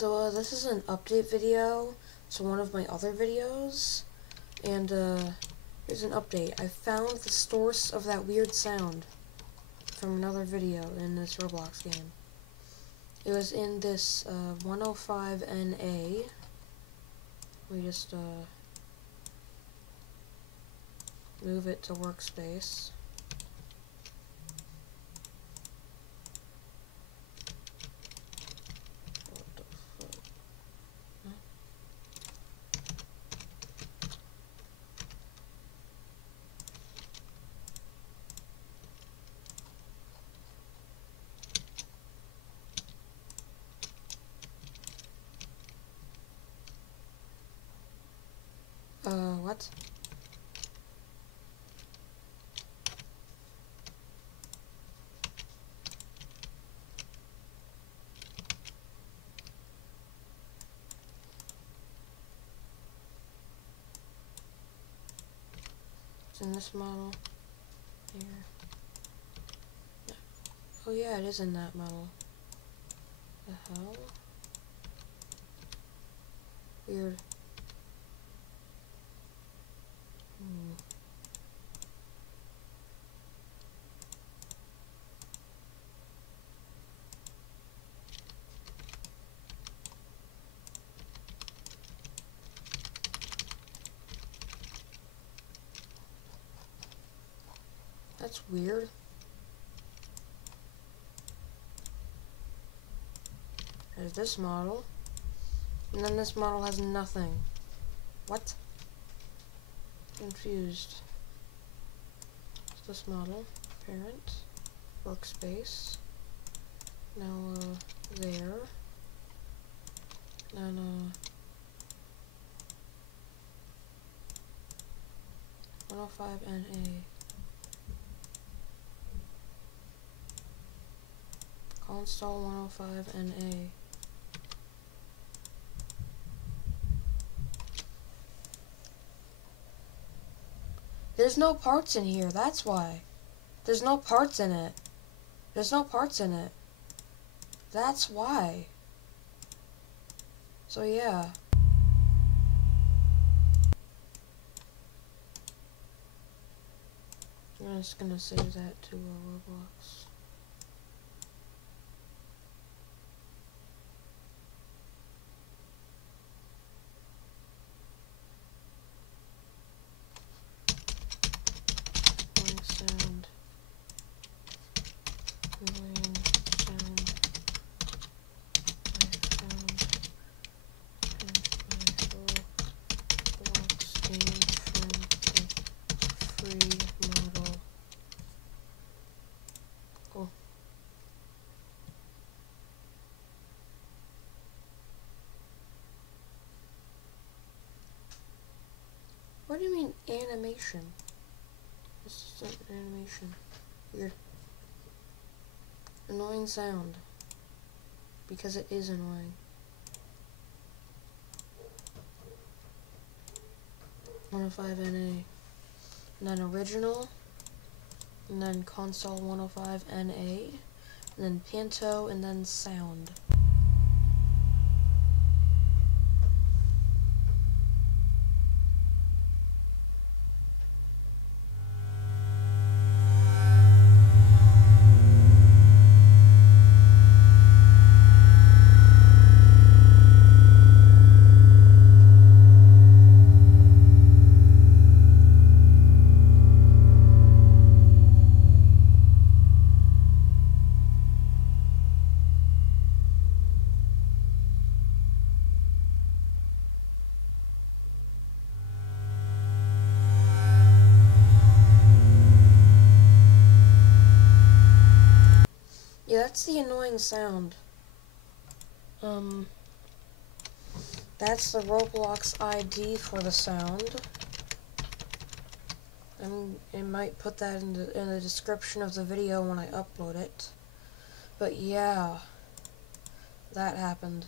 This is an update video to one of my other videos, and here's an update. I found the source of that weird sound from another video in this Roblox game. It was in this 105NA. We just move it to workspace. What? It's in this model. Here. No. Oh yeah, it is in that model. The hell? Weird. That's weird. There's this model. And then this model has nothing. What? Confused. It's this model. Parent. Workspace. Now, there. Then, 105NA. Console 105NA. There's no parts in here, that's why. There's no parts in it. There's no parts in it. That's why. So yeah. I'm just gonna save that to Roblox. Sound. Annoying sound. I found in my Roblox game from the free model. Cool. What do you mean animation? This is an animation. Weird. Annoying sound. Because it is annoying. 105NA. And then original. And then console 105NA. And then Panto. And then sound. Yeah, that's the annoying sound. That's the Roblox ID for the sound. I might put that in the description of the video when I upload it. But yeah, that happened.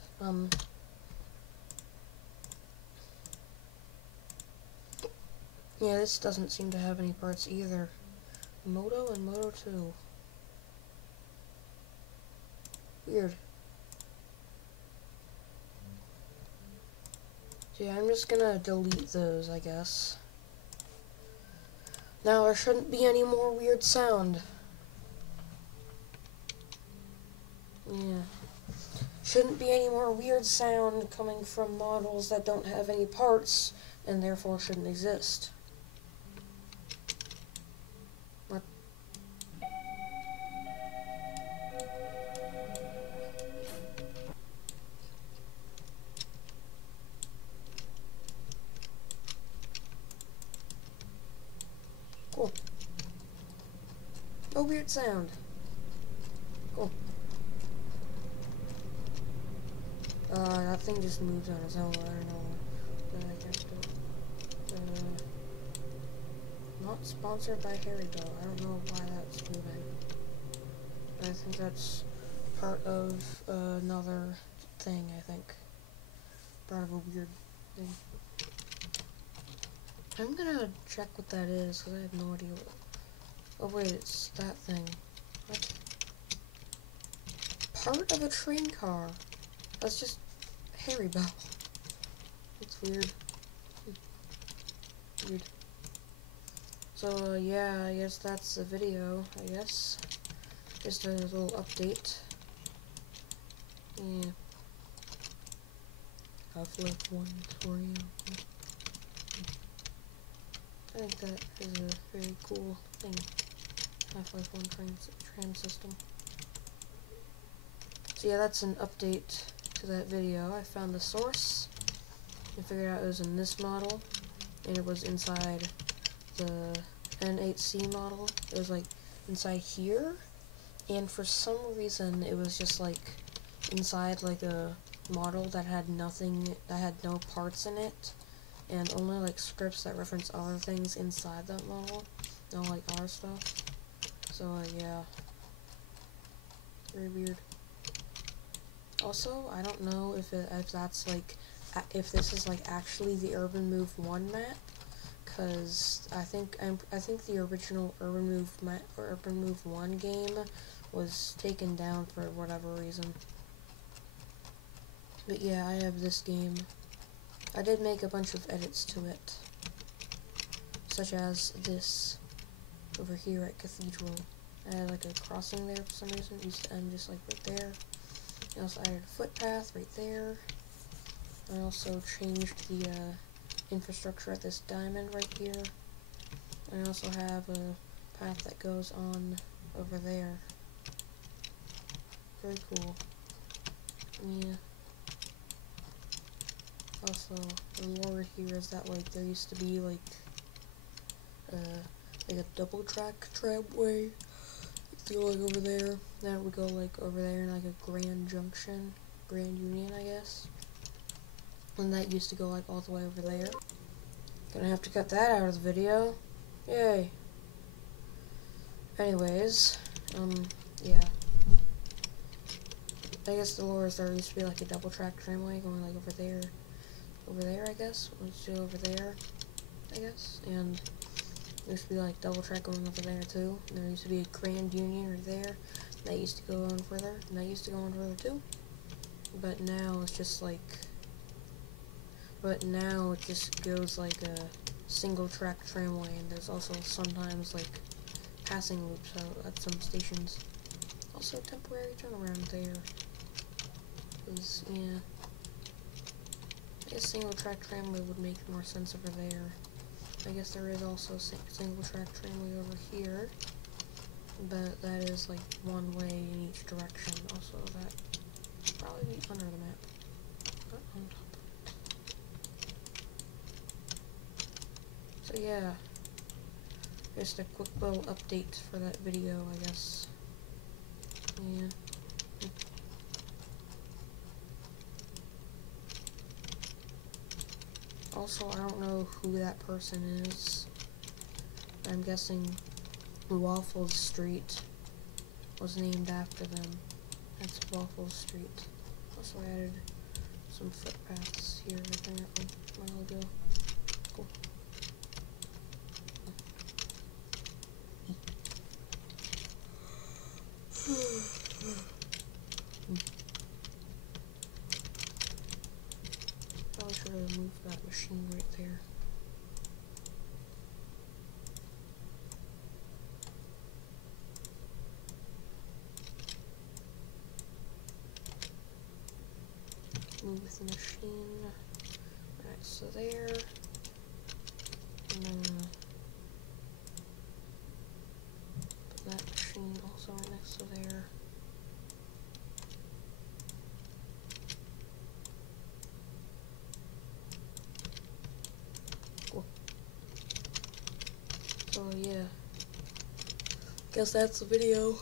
Yeah, this doesn't seem to have any parts either. Moto and Moto 2. Weird. So yeah, I'm just gonna delete those, I guess. Now there shouldn't be any more weird sound. Yeah. Shouldn't be any more weird sound coming from models that don't have any parts and therefore shouldn't exist. What? Cool. No weird sound. Cool. That thing just moves on its own. I don't know. I can't do it. Not sponsored by Haribo. I don't know why that's moving. I think that's part of another thing, I think. Part of a weird thing. I'm gonna check what that is, because I have no idea what... Oh wait, it's that thing. What? Part of a train car. That's just Haribo. It's weird. Weird. So, yeah, I guess that's the video, I guess. Just a little update. Yeah. Half-Life 1 tutorial. I think that is a very cool thing. Half-Life 1 train system. So yeah, that's an update to that video. I found the source. I figured out it was in this model. And it was inside the N8C model. It was like inside here. And for some reason it was just like inside like a model that had nothing, that had no parts in it. And only like scripts that reference other things inside that model. No like our stuff. So yeah. Very weird. Also, I don't know if that's like, if this is like actually the Urban Move 1 map, because I think the original Urban Move 1 game was taken down for whatever reason. But yeah, I have this game. I did make a bunch of edits to it, such as this over here at Cathedral. I had like a crossing there for some reason. It used to end just like right there. I also added a footpath right there. I also changed the infrastructure at this diamond right here. I also have a path that goes on over there. Very cool. Yeah. Also, the lore here is that like there used to be like a double track tramway. Go like over there. Then it would go like over there in like a Grand Junction, Grand Union, I guess. And that used to go like all the way over there. Gonna have to cut that out of the video. Yay. Anyways, yeah. I guess the lore is there used to be like a double track tramway going like over there, I guess. Let's do over there, I guess. And there used to be like double track going over there too. And there used to be a Grand Union right there. That used to go on further. And that used to go on further too. But now it's just like... But now it just goes like a single track tramway. And there's also sometimes like passing loops out at some stations. Also temporary turnaround there. Because, yeah. I guess single track tramway would make more sense over there. I guess there is also single track tramway over here, but that is like one way in each direction. Also, that should probably be under the map, not on top of it. So yeah, just a quick little update for that video, I guess. Yeah. Also, I don't know who that person is. I'm guessing Waffles Street was named after them. That's Waffles Street. Also added some footpaths here apparently a while ago. Cool. Probably should have moved that machine right there. Move the machine right next to there. And then put that machine also right next to there. Cool. So yeah, guess that's the video.